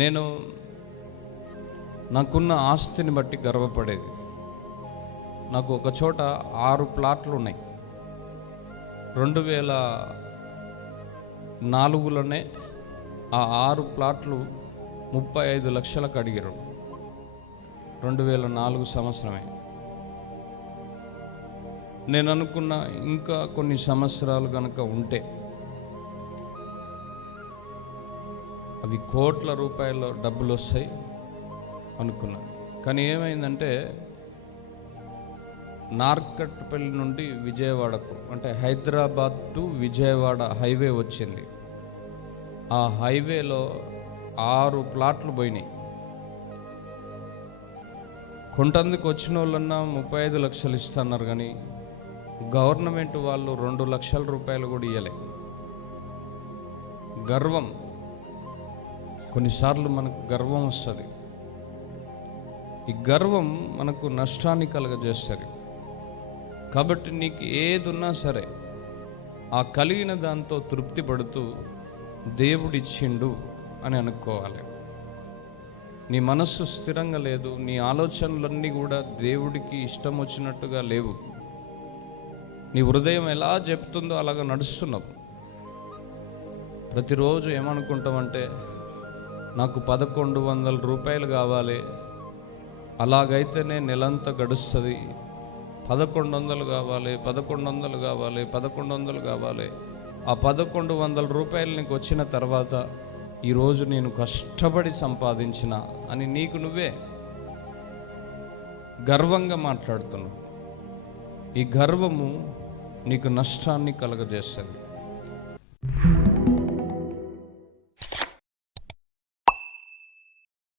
నేను నాకున్న ఆస్తిని బట్టి గర్వపడేది. నాకు ఒక చోట 6 ప్లాట్లు ఉన్నాయి. 2004లోనే ఆ 6 ప్లాట్లు 35 లక్షలకు అడిగారు. 2004 సంవత్సరమే. నేను అనుకున్న ఇంకా కొన్ని సంవత్సరాలు కనుక ఉంటే అవి కోట్ల రూపాయల డబ్బులు వస్తాయి అనుకున్నా. కానీ ఏమైందంటే నార్కట్పల్లి నుండి విజయవాడకు, అంటే హైదరాబాద్ టు విజయవాడ హైవే వచ్చింది. ఆ హైవేలో 6 ప్లాట్లు పోయినాయి. కొంటందుకు వచ్చిన వాళ్ళన్నా 35 లక్షలు ఇస్తున్నారు, కానీ గవర్నమెంట్ వాళ్ళు 2 లక్షల రూపాయలు కూడా ఇవ్వలే. గర్వం, కొన్నిసార్లు మనకు గర్వం వస్తుంది. ఈ గర్వం మనకు నష్టాన్ని కలుగజేస్తుంది. కాబట్టి నీకు ఏది ఉన్నా సరే ఆ కలిగిన దాంతో తృప్తి పడుతూ దేవుడిచ్చిండు అని అనుకోవాలి. నీ మనస్సు స్థిరంగా లేదు, నీ ఆలోచనలన్నీ కూడా దేవుడికి ఇష్టం వచ్చినట్టుగా లేవు. నీ హృదయం ఎలా చెప్తుందో అలాగ నడుస్తున్నావు. ప్రతిరోజు ఏమనుకుంటామంటే నాకు 1100 రూపాయలు కావాలి, అలాగైతేనే నెలంతా గడుస్తుంది. 1100 కావాలి, 1100 కావాలి, 1100 కావాలి. ఆ 1100 రూపాయలు నీకు వచ్చిన తర్వాత ఈరోజు నేను కష్టపడి సంపాదించిన అని నీకు నువ్వే గర్వంగా మాట్లాడుతున్నావు. ఈ గర్వము నీకు నష్టాన్ని కలుగజేస్తుంది.